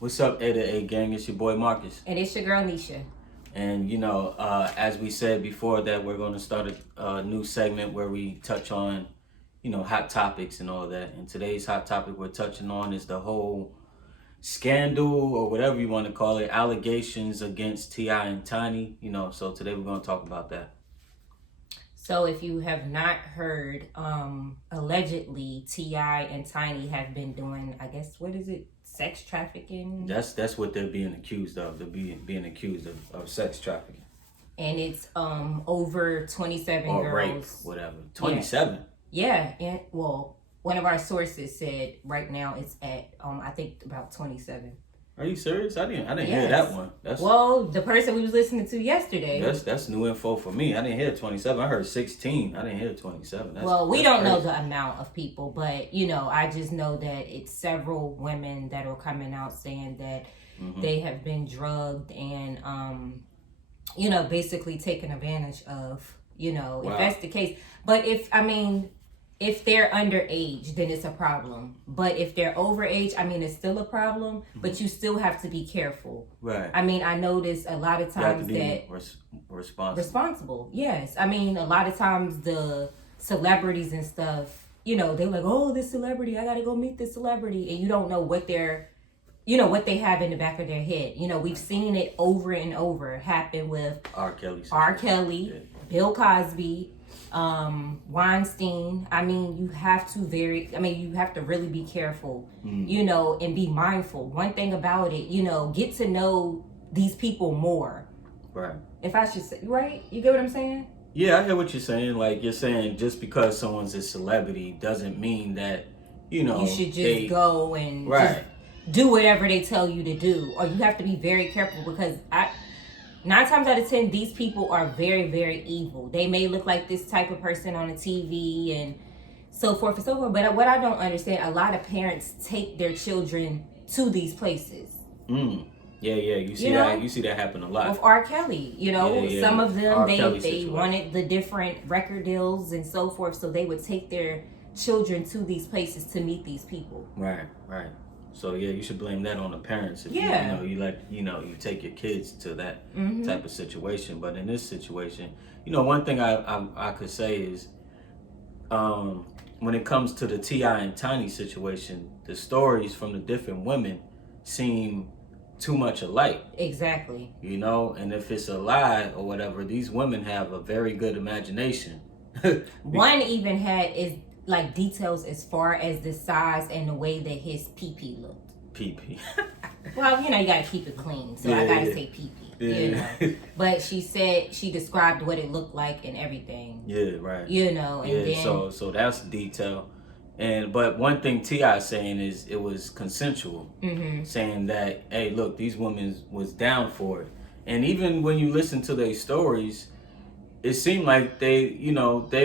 What's up, A to A gang? It's your boy Marcus. And it's your girl Nisha. And, as we said before that, we're going to start a new segment where we touch on, hot topics and all that. And today's hot topic we're touching on is the whole scandal or whatever you want to call it, allegations against T.I. and Tiny. So today we're going to talk about that. So if you have not heard, allegedly T.I. and Tiny have been doing, I guess, what is it? Sex trafficking? That's what they're being accused of. They're being accused of sex trafficking. And it's over 27 or girls. Rape, whatever. 27? Yeah. And one of our sources said right now it's at I think about 27. Are you serious? I didn't hear that one. The person we was listening to yesterday. That's new info for me. I didn't hear 27. I heard 16. I didn't hear 27. We don't know the amount of people, but I just know that it's several women that are coming out saying that they have been drugged and basically taken advantage of. Wow. If that's the case. But if they're underage, then it's a problem. But if they're overage, it's still a problem. But you still have to be careful. Right. I notice a lot of times you have to be responsible. Yes. A lot of times the celebrities and stuff, they're like, oh, this celebrity, I gotta go meet this celebrity, and you don't know what they're, what they have in the back of their head. We've seen it over and over happen with R. Kelly, yeah. Bill Cosby. Weinstein. You have to really be careful, and be mindful. One thing about it, get to know these people more. Right. If I should say, right? You get what I'm saying? Yeah, I hear what you're saying. Like, you're saying just because someone's a celebrity doesn't mean that, you should just go and just do whatever they tell you to do. Or you have to be very careful because 9 times out of 10, these people are very, very evil. They may look like this type of person on the TV and so forth and so forth. But what I don't understand, a lot of parents take their children to these places. Yeah. You see that. You see that happen a lot with R. Kelly. Some of them they wanted the different record deals and so forth, so they would take their children to these places to meet these people. Right. So yeah, you should blame that on the parents. If you take your kids to that type of situation. But in this situation, one thing I could say is, when it comes to the T.I. and Tiny situation, the stories from the different women seem too much alike. Exactly. And if it's a lie or whatever, these women have a very good imagination. One even had details as far as the size and the way that his pee-pee looked. Pee-pee. Well, you gotta keep it clean, so I gotta say pee-pee. But she said she described what it looked like and everything. Yeah, right. And then so that's detail. But one thing T.I. saying is it was consensual, saying that, hey, look, these women was down for it. And even when you listen to their stories, it seemed like they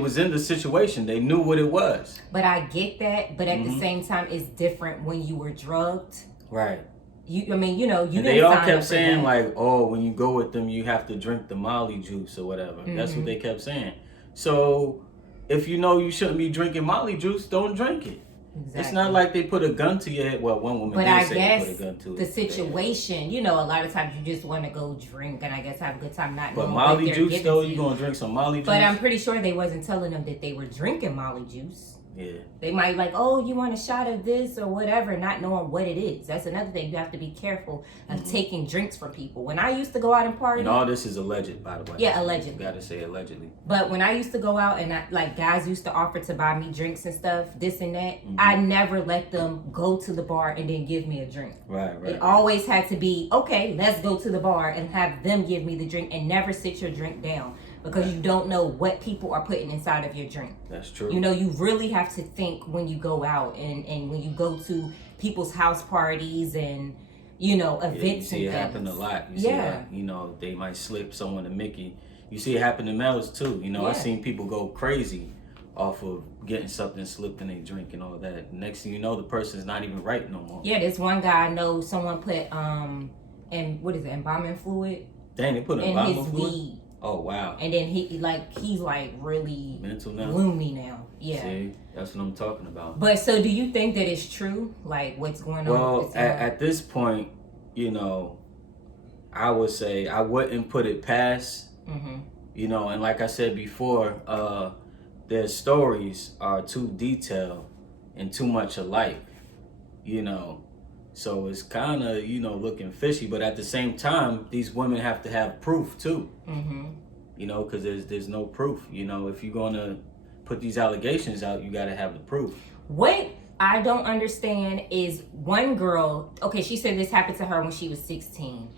was in the situation. They knew what it was. But I get that. But at the same time, it's different when you were drugged. Right. They all kept saying like, oh, when you go with them, you have to drink the Molly juice or whatever. That's what they kept saying. So if you shouldn't be drinking Molly juice, don't drink it. Exactly. It's not like they put a gun to your head. Well, one woman did say they put a gun to it. The situation, a lot of times you just want to go drink and I guess have a good time not knowing what Molly juice, though, you going to drink some Molly juice? But I'm pretty sure they wasn't telling them that they were drinking Molly juice. Yeah. They might you want a shot of this or whatever, not knowing what it is. That's another thing. You have to be careful of taking drinks from people. When I used to go out and party. And all this is alleged, by the way. Yeah, allegedly. You gotta say allegedly. But when I used to go out and guys used to offer to buy me drinks and stuff, this and that, I never let them go to the bar and then give me a drink. Right. It always had to be, okay, let's go to the bar and have them give me the drink and never sit your drink down. Because you don't know what people are putting inside of your drink. That's true. You really have to think when you go out and when you go to people's house parties and, events and things. You see it happen a lot. You see they might slip someone a Mickey. You see it happen in males too. I've seen people go crazy off of getting something slipped in their drink and all that. Next thing you know, the person's not even right no more. Yeah, this one guy I know, someone put, embalming fluid. Dang, they put embalming fluid? In his weed. Oh wow! And then he's really mental now, gloomy now. Yeah, see, that's what I'm talking about. But so, do you think that it's true? Like what's going on? Well, at this point, you know, I would say I wouldn't put it past, you know, and like I said before, their stories are too detailed and too much alike, you know. So it's kind of, you know, looking fishy, but at the same time, these women have to have proof too, you know, because there's no proof. You know, if you're going to put these allegations out, you got to have the proof. What I don't understand is one girl, okay, she said this happened to her when she was 16.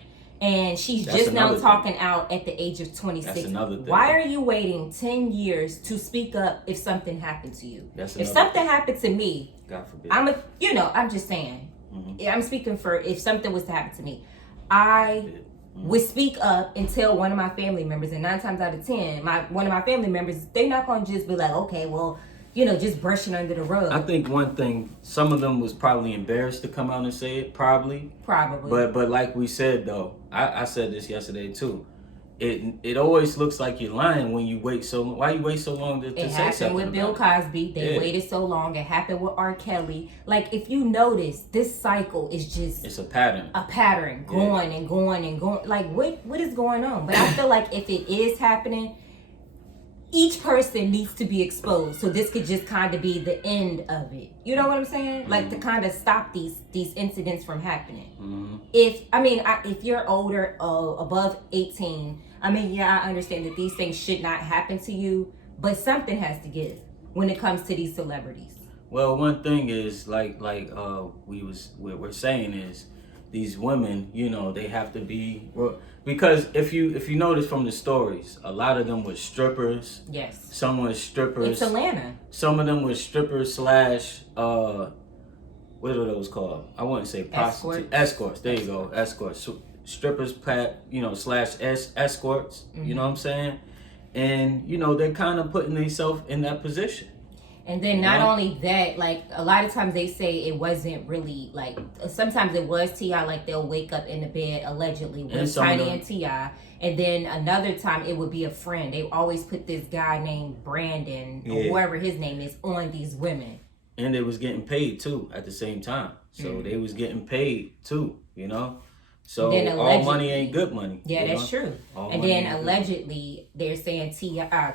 And she's just now talking out at the age of 26. That's another thing. Why are you waiting 10 years to speak up if something happened to you? If something happened to me, God forbid. I'm just saying. I'm speaking for if something was to happen to me. I would speak up and tell one of my family members, and 9 times out of 10, one of my family members, they're not going to just be like, okay, well, you know, just brushing under the rug. I think one thing, some of them was probably embarrassed to come out and say it, probably. But like we said, though, I said this yesterday, too. It always looks like you're lying when you wait so long. Why you wait so long to say something? It happened with Bill Cosby. They waited so long. It happened with R. Kelly. Like, if you notice, this cycle is just... It's a pattern. A pattern. Going and going and going. Like, what is going on? But I feel like if it is happening, each person needs to be exposed. So this could just kind of be the end of it. You know what I'm saying? Like, to kind of stop these incidents from happening. If you're older, above 18... I understand that these things should not happen to you, but something has to give when it comes to these celebrities. Well, one thing is we're saying is these women, you know, they have to be, because if you notice from the stories, a lot of them were strippers. Yes. Some were strippers. It's Atlanta. Some of them were strippers slash what are those called? I wouldn't say prostitutes. Escorts. There you go. Escorts. Strippers, slash escorts, you know what I'm saying? And, you know, they're kind of putting themselves in that position. And then not only that, like, a lot of times they say it wasn't really, like, sometimes it was T.I., like, they'll wake up in the bed, allegedly, with Tiny and T.I., and then another time it would be a friend. They always put this guy named Brandon, or whoever his name is, on these women. And they was getting paid, too, at the same time. So they was getting paid, too, you know? So all money ain't good money. Yeah, that's true. And then allegedly, they're saying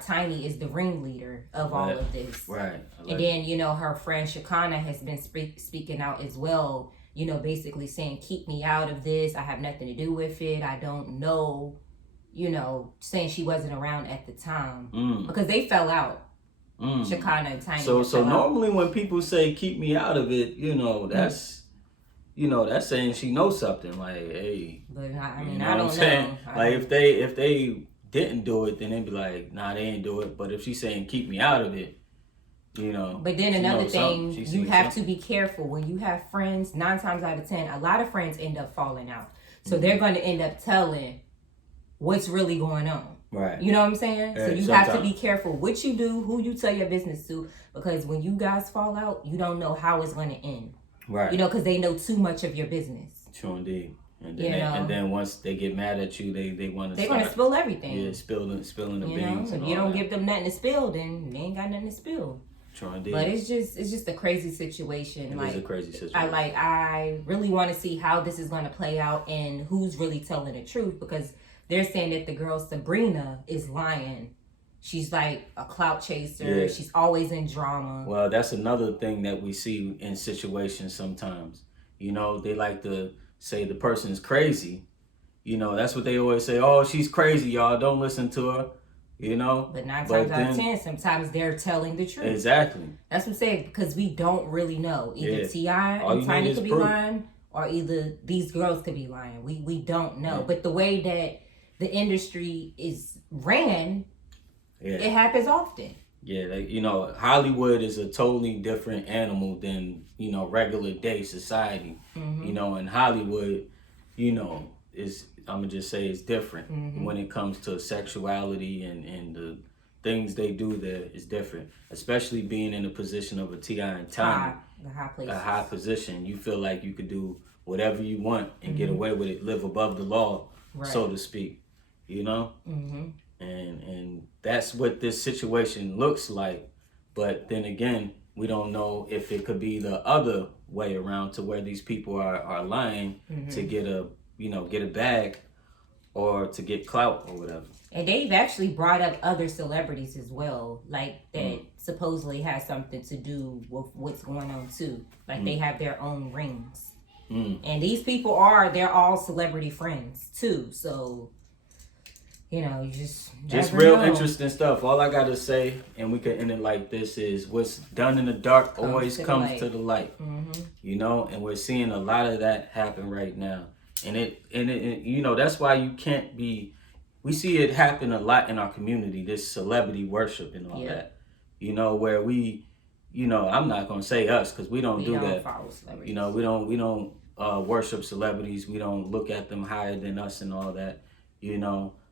Tiny is the ringleader of all of this. Right. And then, you know, her friend Shekinah has been speaking out as well, you know, basically saying, keep me out of this. I have nothing to do with it. I don't know, you know, saying she wasn't around at the time. Because they fell out. Shekinah and Tiny. So normally when people say, keep me out of it, you know, that's... You know, that's saying she knows something. Like, hey, but I don't know. Like, if they didn't do it, then they'd be like, nah, they ain't do it. But if she's saying keep me out of it, you know. But then another thing, you have to be careful when you have friends. 9 times out of 10, a lot of friends end up falling out. So they're going to end up telling what's really going on. Right. You know what I'm saying? So you have to be careful what you do, who you tell your business to, because when you guys fall out, you don't know how it's going to end. Right. You know, because they know too much of your business. True indeed. And then once they get mad at you, they want to. They're going to spill everything. Yeah, spilling the beans. If you don't give them nothing to spill, then they ain't got nothing to spill. True indeed. But it's just a crazy situation. It's a crazy situation. I really want to see how this is going to play out and who's really telling the truth, because they're saying that the girl Sabrina is lying. She's like a clout chaser. Yeah. She's always in drama. Well, that's another thing that we see in situations sometimes. You know, they like to say the person's crazy. You know, that's what they always say. Oh, she's crazy, y'all. Don't listen to her. You know? But 9 times out of 10, sometimes they're telling the truth. Exactly. That's what I'm saying, because we don't really know. Either T.I. and Tiny could be lying, or either these girls could be lying. We don't know. But the way that the industry is ran... Yeah. It happens often. Yeah, you know, Hollywood is a totally different animal than, you know, regular day society. You know, and Hollywood, you know, I'm going to just say it's different when it comes to sexuality and the things they do there is different. Especially being in the position of a T.I. and Tiny. A high position. You feel like you could do whatever you want and get away with it, live above the law, so to speak. You know? And that's what this situation looks like. But then again, we don't know if it could be the other way around to where these people are lying to get a bag or to get clout or whatever. And they've actually brought up other celebrities as well, like that supposedly has something to do with what's going on too. Like they have their own rings. And these people they're all celebrity friends too. So, you just real interesting stuff. All I gotta say, and we could end it like this, is what's done in the dark always comes to the light. And we're seeing a lot of that happen right now. And it that's why you can't be. We see it happen a lot in our community. This celebrity worship and all that. Where we, I'm not gonna say us because we don't do that. Follow celebrities. We don't worship celebrities. We don't look at them higher than us and all that.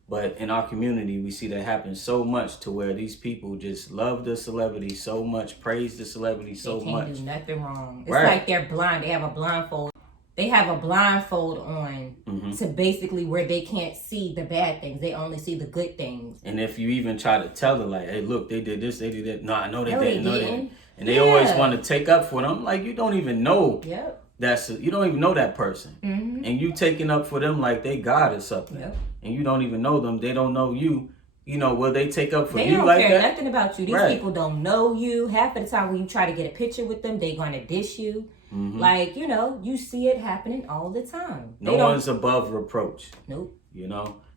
But in our community, we see that happen so much to where these people just love the celebrity so much, praise the celebrity so much. They can't do nothing wrong. It's like they're blind. They have a blindfold. They have a blindfold on to basically where they can't see the bad things. They only see the good things. And if you even try to tell them, like, hey, look, they did this, they did that. No, I know they didn't. No, they didn't. And they always want to take up for them. Like, you don't even know. You don't even know that person. And you taking up for them like they God or something. And you don't even know them. They don't know you. Will they take up for you like that? They don't care nothing about you. These people don't know you. Half of the time when you try to get a picture with them, they're going to dish you. Like, you see it happening all the time. No one's above reproach. Nope.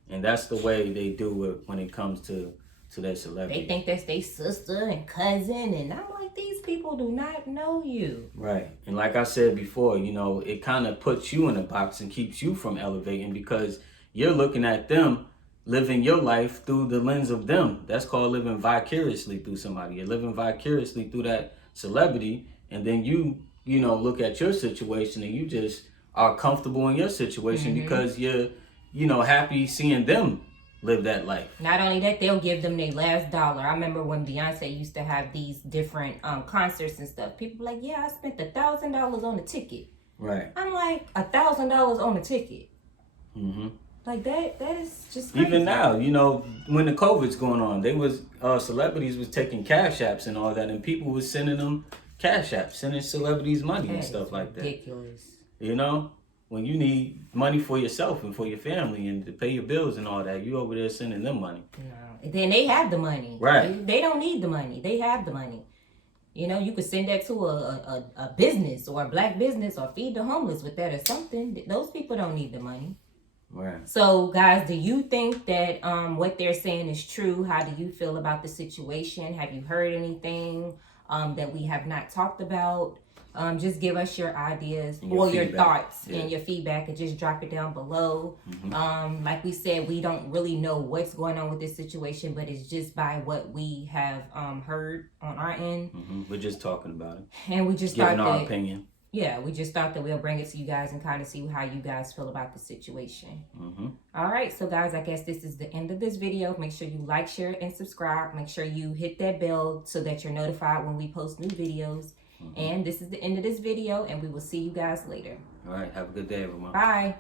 And that's the way they do it when it comes to their celebrity. They think that's their sister and cousin, and I'm like, these people do not know you. Right. And like I said before, it kind of puts you in a box and keeps you from elevating because you're looking at them living your life through the lens of them. That's called living vicariously through somebody. You're living vicariously through that celebrity, and then you look at your situation and you just are comfortable in your situation because you're, happy seeing them live that life. Not only that, they'll give them their last dollar. I remember when Beyonce used to have these different concerts and stuff. People were like, yeah, I spent $1,000 on a ticket. Right. I'm like, $1,000 on a ticket. Like that is just crazy. Even now, when the COVID's going on, they was celebrities was taking cash apps and all that, and people was sending them cash apps, sending celebrities money and stuff like that. Ridiculous. When you need money for yourself and for your family and to pay your bills and all that, you over there sending them money. No. Then they have the money. Right. They don't need the money. They have the money. You could send that to a business or a black business or feed the homeless with that or something. Those people don't need the money. Right. So, guys, do you think that what they're saying is true? How do you feel about the situation? Have you heard anything that we have not talked about? Just give us your ideas or your thoughts and your feedback and just drop it down below. Like we said, we don't really know what's going on with this situation, but it's just by what we have heard on our end. We're just talking about it. And we just giving our opinion. Yeah, we just thought that we'll bring it to you guys and kind of see how you guys feel about the situation. All right, so guys, I guess this is the end of this video. Make sure you like, share, and subscribe. Make sure you hit that bell so that you're notified when we post new videos. And this is the end of this video, and we will see you guys later. All right, have a good day, everyone. Bye.